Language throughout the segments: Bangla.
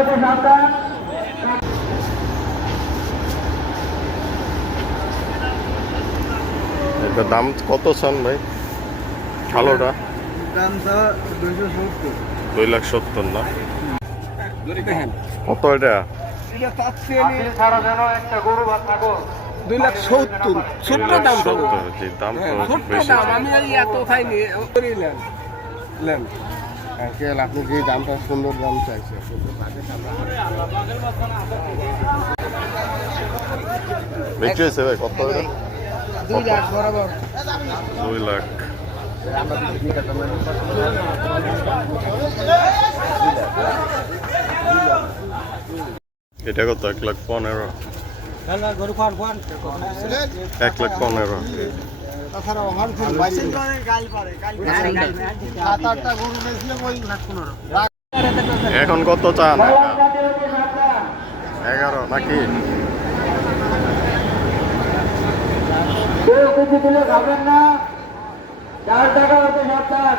সাবধান এটা দাম কত চান ভাই? কালোটা দাম সত্তর। দুই লাখ সত্তর না? কত এটা? দুই লাখ সত্তর। ছোট্ট দাম সত্তর দাম ছোট্ট দাম। আমি এত খাইনি আঙ্কেল আপনি যে দামটা সুন্দর দাম চাইছে। বিক্রি হয়েছে ভাই কত এটা দুই লাখ বরাবর। দুই লাখ। এটা কত? এক লাখ পনেরো। এক লাখ পনেরো। তাছাড়া ওখান থেকে বাইরে সাত আটটা গরু বেচলে ওই এখন কত চান? এগারো নাকি? কেউ কিছু দিলে খাবেন না। চার টাকা হতে সাবধান।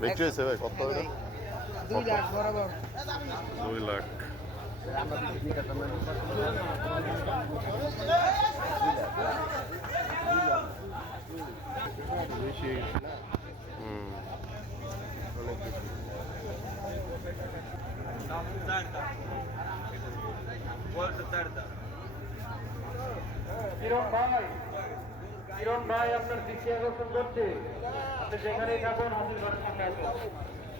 বিক্রি হয়েছে ভাই কত এটা দুই লাখ বরাবর। দুই লাখ। কিরণ ভাই। কিরণ ভাই আপনার দৃষ্টি আকর্ষণ করছে? আপনি যেখানেই থাকুন হাজির ঘরের সামনে আসুন।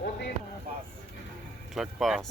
অতি পাঁচ